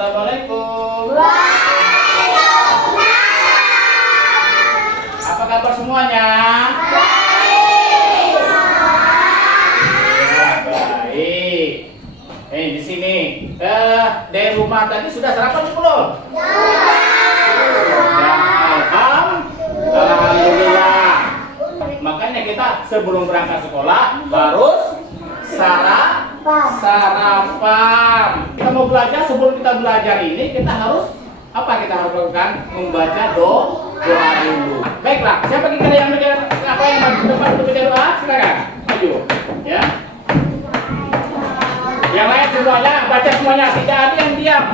Assalamualaikum. Waalaikumsalam. Apa kabar semuanya? Baik. Ya, baik. Di sini. Dari rumah tadi sudah sarapan belum? Alhamdulillah. Makanya kita sebelum berangkat sekolah harus sarapan. Kita mau belajar, sebelum kita belajar ini kita harus apa kita harus lakukan? Membaca doa dulu. Baiklah, siapa kira yang apa yang maju depan untuk baca doa? Silakan maju. Ya. Yang lain semuanya baca semuanya, tidak ada yang diam.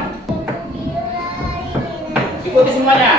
Ikuti semuanya.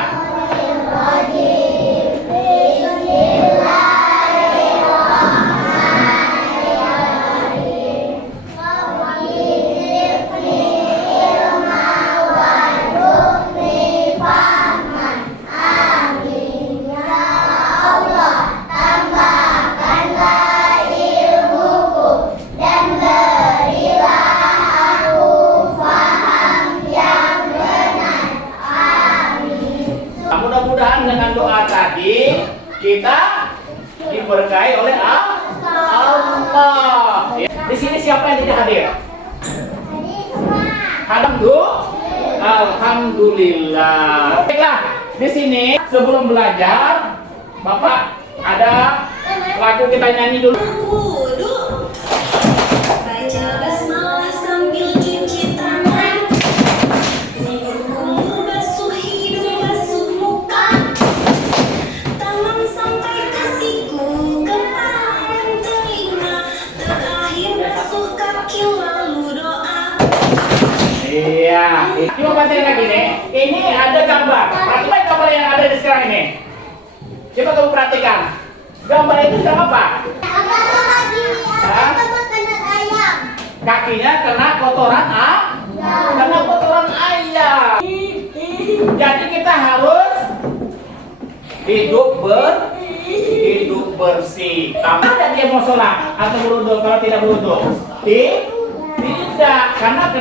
Mudah-mudahan dengan doa tadi kita diberkahi oleh Allah. Ya. Di sini siapa yang tidak hadir? Alhamdulillah. Baiklah, di sini sebelum belajar, Bapak ada lagu kita nyanyi dulu. Baca basmalah sambil cuci tangan. Kumur basuh hidung, basuh muka. Tangan sampai ke siku, kepala dan telinga. Terakhir basuh kaki lalu doa. Iya, coba bacain lagi nih. Ini ada gambar. Perhatikan gambar yang ada di sekarang ini. Coba kamu perhatikan. Gambar itu sedang apa? Kakinya kena kotoran kena kotoran ayam. Jadi kita harus hidup bersih. Ada dia mau sholat atau berwudu? Kalau tidak berwudu, tidak, karena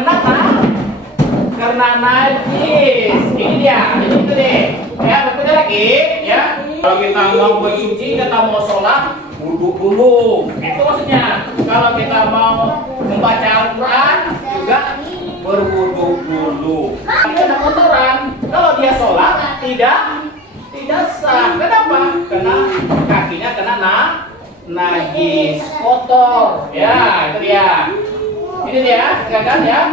karena najis. Ini dia, itu deh. Ya, betul lagi, ya. Kalau kita mau bersuci, kita mau sholat, wudu dulu. Itu maksudnya. Kalau kita mau membaca Al-Quran, juga berwudu dulu. Kena kotoran. Kalau dia sholat, tidak sah. Kenapa? Karena kakinya kena najis, kotor. Ya, itu dia. Ini dia, silakan ya.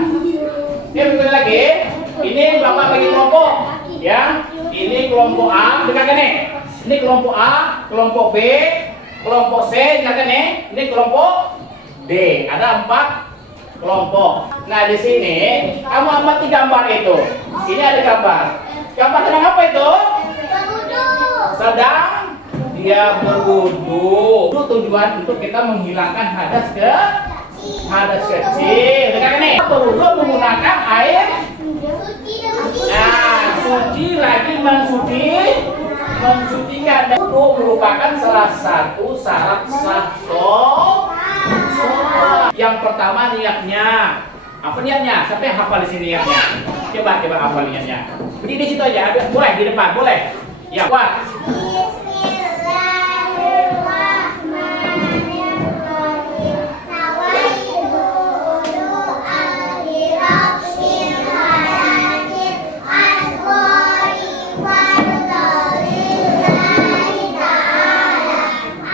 Ini betul lagi. Ini Bapak bagi kelompok, ya. Ini kelompok A, dengarkan nih. Ini kelompok A, kelompok B, kelompok C, dengarkan nih. Ini kelompok D. Ada 4 kelompok. Nah di sini kamu amati gambar itu. Ini ada gambar. Gambar sedang apa itu? Sedang dia berwudu. Itu tujuan untuk kita menghilangkan hadas kecil. Dengarkan nih. Berwudu menggunakan air. Nah, suci lagi mensucikan. Dan wudu merupakan salah satu syarat sah sholat. Yang pertama niatnya. Apa niatnya? Siapa yang hafal di sini niatnya? Coba hafal niatnya. Berdiri di situ aja. Boleh di depan, boleh. Ya, kuat.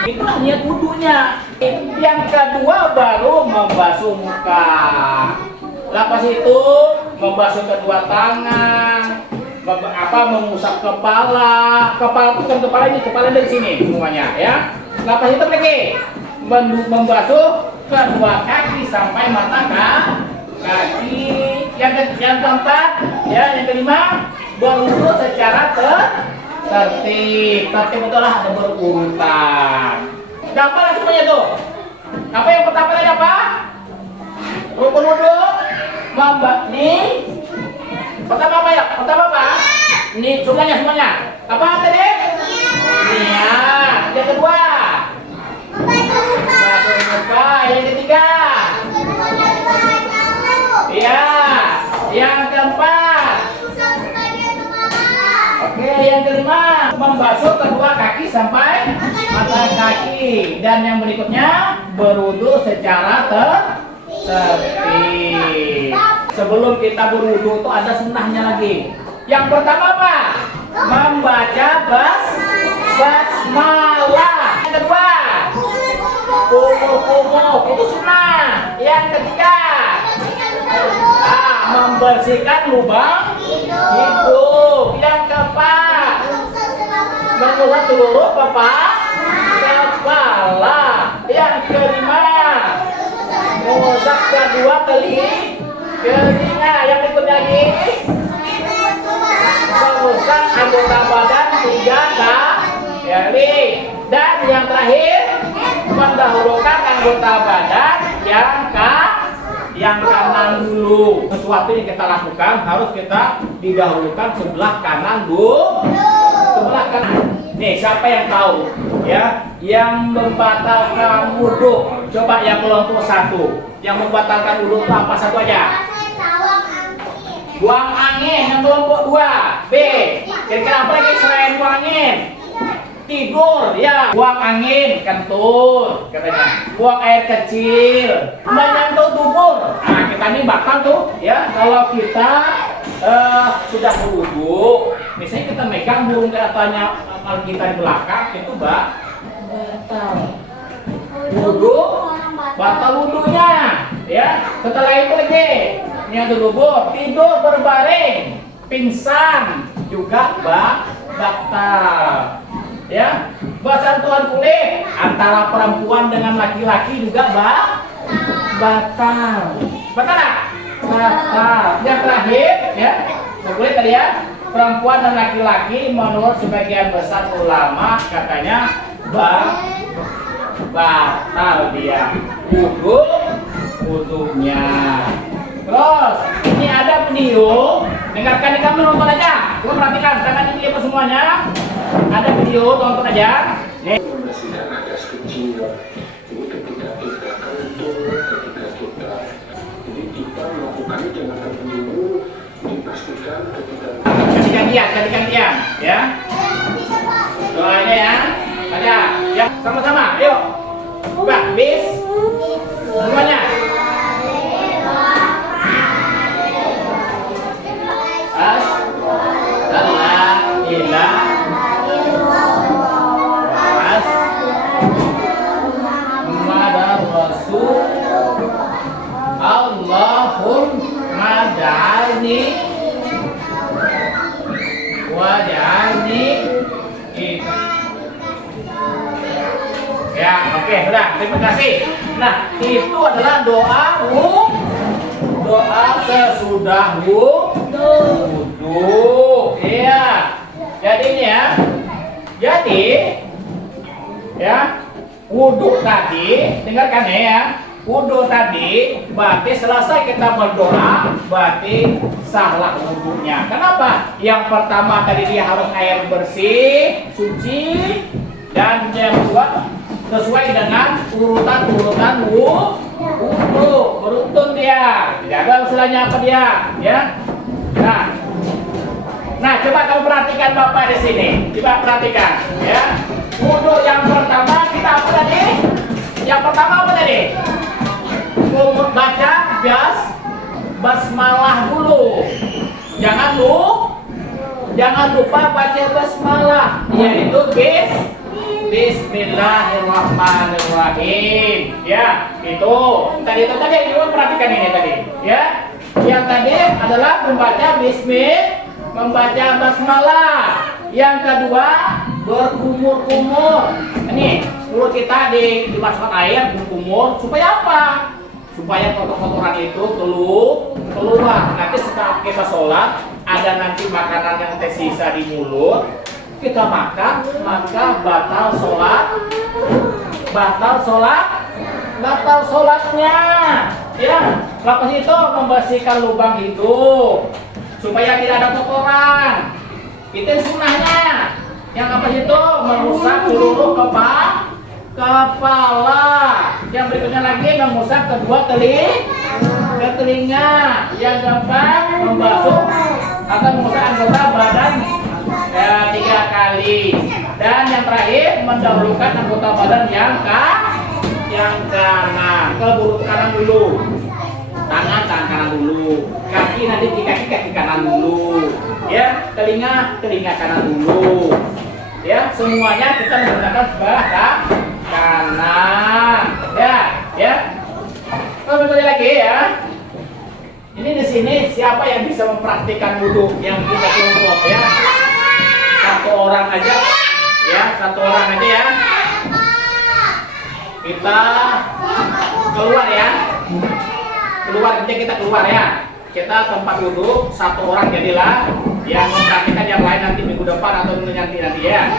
Itulah niat wudunya. Yang kedua baru membasuh muka. Lepas itu membasuh kedua tangan, mengusap kepala. Kepala bukan kepala ini, kepala dari sini semuanya ya. Lepas itu lagi membasuh kedua kaki sampai mata kaki. Yang keempat ya, yang kelima berwudu secara tertib betul lah, ada berurutan. Gampang semuanya tuh. Apa yang pertama tadi apa? Rukun wudu. Nih. Pertama apa ya? Pertama apa? Nih semuanya. Apa tadi? Niat. Yang kedua. Membasuh muka. Yang ketiga. Iya. Yang keempat. membasuh kedua kaki sampai mata kaki. Dan yang berikutnya berwudu secara tertib. Sebelum kita berwudu itu ada sunnahnya lagi. Yang pertama apa? Membaca basmalah. Yang kedua, kumur-kumur, itu sunnah. Yang ketiga, membersihkan lubang hidung. Yang keempat, mengusap seluruh kepala. Yang kelima, mengusap kedua telinga. Yang berikutnya lagi, mengusap anggota badan 3 kali. Dan yang terakhir, mendahulukan anggota badan yang kanan dulu. Sesuatu yang kita lakukan harus kita didahulukan sebelah kanan dulu. Sebelah kanan. Nih, siapa yang tahu ya yang membatalkan wudu? Coba yang kelompok 1. Yang membatalkan wudu itu apa? Satu aja. Buang angin. Yang kelompok 2. B. Kira-kira apa lagi selain buang angin? Tidur, ya. Buang angin, kentut katanya. Buang air kecil, menyentuh tubuh. Nah, kita ini batal tuh ya. Kalau kita sudah berwudu, misalnya kita megang burung katanya kita di belakang, itu batal wudu, batal wudunya ya. Setelah itu lagi nyentuh tubuh, tidur berbaring, pingsan juga batal. Ya, bersentuhan kulit antara perempuan dengan laki-laki juga batal. Batal tak? Batal. Yang terakhir ya, kulit tadi ya, perempuan dan laki-laki menurut sebagian besar ulama katanya batal dia wudunya. Terus ini ada video, dengarkan di kamu, nonton aja. Coba perhatikan, jangan ini apa semuanya. Ada video, tonton aja. Nih. Ini ketika kita kantor, ketika kita jadi kita melakukannya jangan terburu-buru, dipastikan ketika gantian ya. Doanya ya. Ada ya, sama-sama. Yuk. Buka bis. Semuanya. Allahumma ja'alni waj'alni. Ya, oke, sudah. Terima kasih. Nah, itu adalah doa sesudah wudu. Iya. Jadi ini ya. Jadi ya, wudu tadi, dengarkan ya. Wudu tadi berarti selesai kita berdoa, berarti sahlah wudunya. Kenapa? Yang pertama tadi dia harus air bersih, suci, dan yang kedua sesuai dengan urutan wudu. Beruntun dia. Tidak ada usulannya apa dia, ya. Nah, coba kamu perhatikan Bapak di sini. Coba perhatikan, ya. Wudu yang pertama kita apa tadi? Yang pertama apa tadi? Baca basmalah dulu. Jangan lupa baca basmalah, yaitu Bismillahirrahmanirrahim. Ya, itu tadi juga perhatikan ini tadi, ya. Yang tadi adalah membaca basmalah. Yang kedua berkumur-kumur. Ini mulut kita dimasukkan air berkumur supaya apa? Supaya kotoran itu keluar. Nanti setelah kita sholat, ada nanti makanan yang tersisa di mulut, kita makan, maka batal sholatnya. Ya, lepas itu membersihkan lubang hidung supaya tidak ada kotoran. Itu sunnahnya. Yang apa itu? Mengusap seluruh kepala. Yang berikutnya lagi mengusap kedua telinga. Yang keempat membasuh atau mengusap anggota badan 3 kali. kembali. Dan yang terakhir, mendahulukan anggota badan yang kanan. Ke kanan dulu. Tangan kanan dulu. Kaki nanti kaki kanan dulu. Ya, telinga kanan dulu. Ya, semuanya kita menggunakan sebelah kanan. Ya. Kalau betul lagi ya. Ini di sini siapa yang bisa mempraktikkan wudhu yang kita kelompok ya? Satu orang aja ya. Kita keluar ya. Kita keluar ya. Kita tempat wudhu satu orang jadilah yang mempraktikkan, yang lain nanti minggu depan atau nanti ya.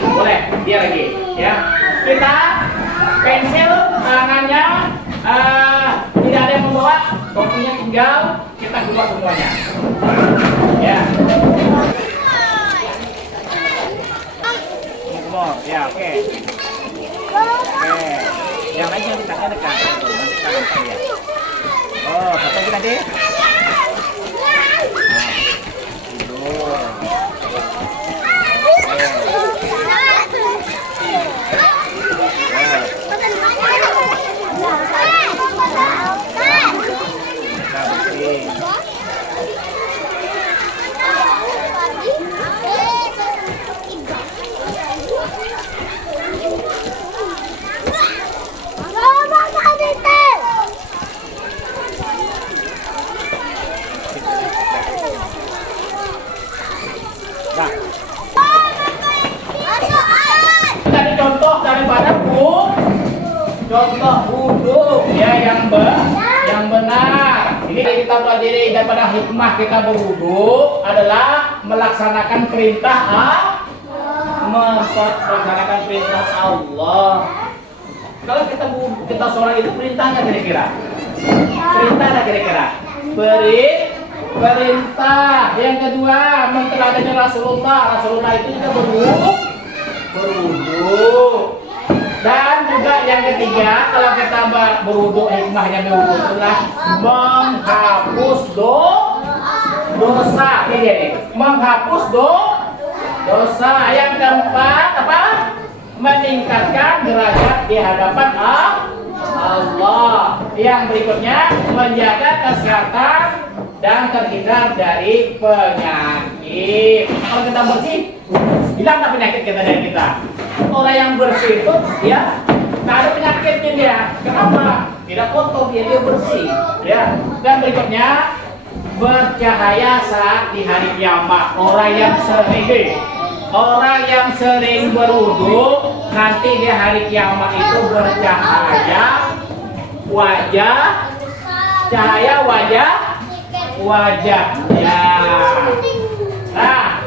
Boleh dia lagi ya. Kita pensil tangannya tidak ada yang membawa, topinya tinggal kita keluar semuanya. Ya. Ya, oke. Yang lain yang letaknya dekat. Nanti kita akan lihat. Oh, satu lagi nanti. Tadi contoh daripada contoh wudhu ya yang benar. Ini kita pelajari daripada hikmah kita berwudhu adalah melaksanakan perintah Allah. Kalau kita sholat itu perintahnya kira-kira. Perintah. Yang kedua, menteladani Rasulullah. Rasulullah itu juga berwudhu. Dan juga yang ketiga, kalau kita berwudhu, hikmahnya berwudhu adalah menghapus dosa. Menghapus dosa. Yang keempat apa? Meningkatkan derajat di hadapan Allah. Yang berikutnya, menjaga kesehatan dan terhindar dari penyakit. Kalau kita bersih, hilang tak penyakit kita dari kita. Orang yang bersih itu ya nggak ada penyakitnya dia. Kenapa? Tidak kotor, dia bersih. Ya. Dan berikutnya, bercahaya saat di hari kiamat. Orang yang sering berwudu nanti di hari kiamat itu bercahaya wajahnya. Nah,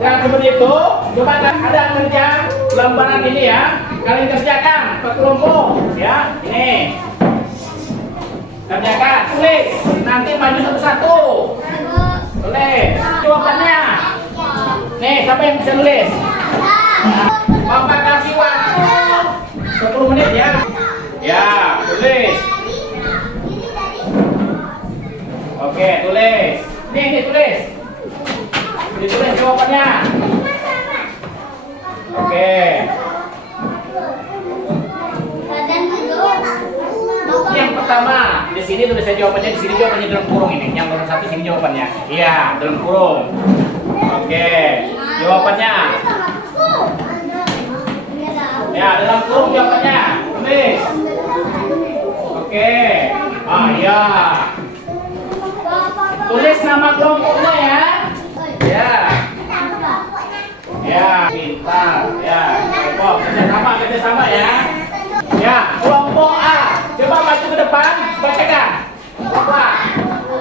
dan seperti itu, coba ada kerja lembaran ini ya, kalian kerjakan ke kelompok ya. Ini kerjakan, tulis, nanti maju satu-satu. Tulis jawabannya. Nih, siapa yang bisa nulis? Bapak kasih waktu 10 menit ya. Ya, tulis. Oke, tulis. Nih tulis. Ditulis jawabannya. Oke. Yang pertama, di sini tulisnya jawabannya, di sini jawabannya dalam kurung ini. Yang nomor 1 sini jawabannya. Iya, dalam kurung. Oke. Jawabannya. Ya, dalam kurung jawabannya. Tulis. Oke. Ya. Tulis nama kelompoknya ya. Ya, pintar. Ya, kelompok kerjasama ya. Ya, kelompok A. Coba maju ke depan, bacakan. Kelompok A.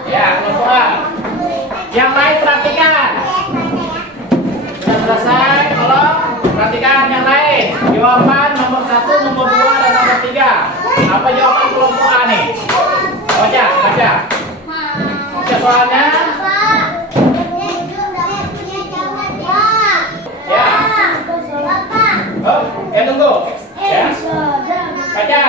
Ya, kelompok A. Yang lain perhatikan. Sudah selesai, tolong perhatikan yang lain. Jawaban nomor 1, nomor 2, dan nomor 3. Apa jawaban kelompok A nih? Baca. Baca soalnya. Ya. Oh, tunggu. Ya. Baca.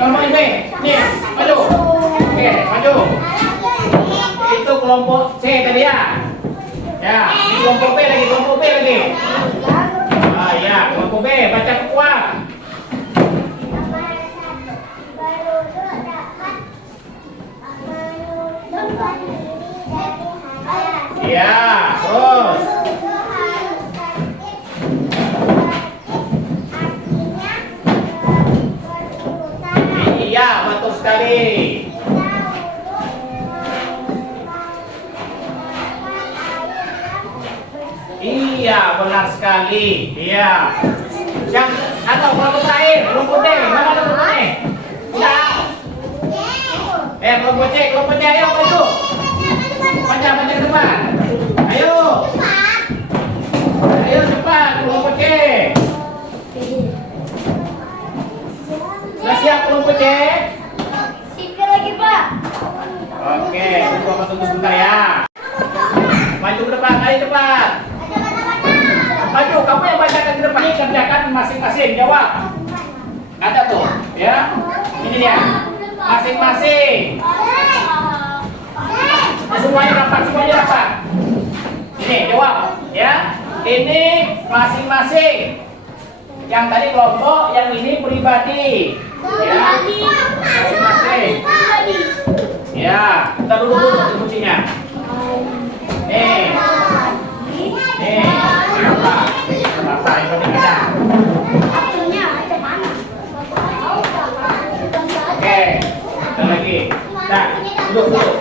ngomong ini. Nih, maju. Oke, maju. Itu kelompok C tadi ya. Ya, ini kelompok B lagi, kelompok B lagi. Ah ya, kelompok B baca kuat. Ya, terus. Iya, betul sekali. Iya, benar sekali. Iya. Yang atau kelompok terakhir, kelompok D, mana kelompok D? Ya. Kelompok C, ayo maju. Panjang ke depan. Ayo. Ayo cepat, kelompok C. Sudah siap kelompok C? Sikit lagi, Pak. Oke, Bapak tunggu sebentar ya. Maju ke depan, ayo cepat. Maju, kamu yang bacakan ke depan. Ini kerjakan masing-masing, jawab. Ada tuh, ya. Ini dia. Masing-masing. Semuanya dapat. Ini jawab, ya. Ini masing-masing. Yang tadi kelompok, yang ini pribadi. Ya, masing-masing. Ya, kita dulu kuncinya. Nih. Apa yang penting ada? Oke, kita lagi. Nah, duduk.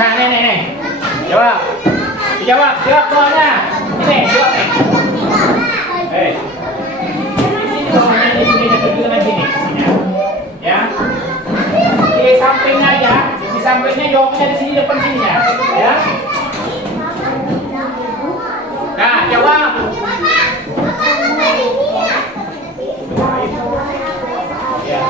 Nah, nih. Jawab soalnya. Ini, jawab nih. Di sini dengan sini. Ya. Di sampingnya ya. Di sampingnya jawabnya di sini depan sini ya. Ya. Nah, jawab. Ya.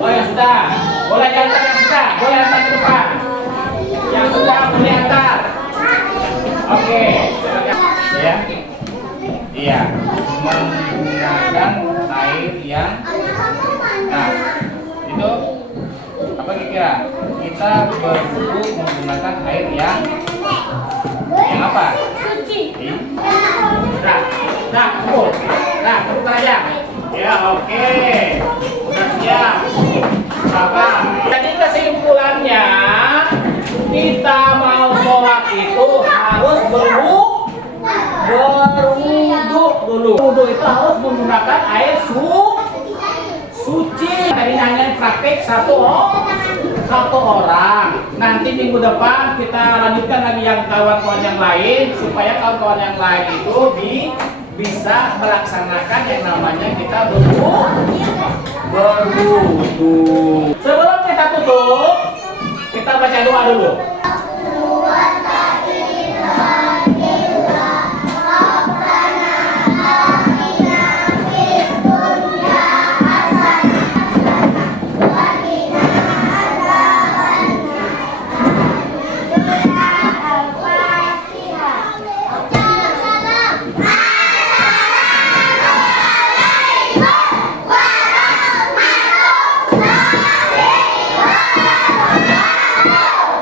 Oh yang sudah, boleh antar yang sudah, boleh antar ke depan. Yang sudah boleh antar. Oke, ya, iya, menggunakan air yang, nah, itu apa kira-kira? Kita berwudu menggunakan air yang apa? Nah, buka aja. Ya, oke. Udah siap. Apa? Jadi kesimpulannya kita mau sholat itu harus berwudu dulu. Wudu itu harus menggunakan air suci. Tadi nanya praktik satu orang. Nanti minggu depan kita lanjutkan lagi yang kawan-kawan yang lain supaya kawan-kawan yang lain itu bisa melaksanakan yang namanya kita berwudu. Sebelum kita tutup, kita baca doa dulu.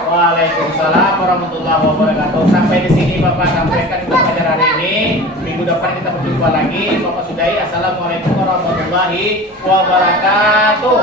Waalaikumsalam warahmatullahi wabarakatuh. Sampai di sini Bapak sampaikan untuk pelajaran hari ini. Minggu depan kita berjumpa lagi. Bapak sudahi. Assalamualaikum warahmatullahi wabarakatuh.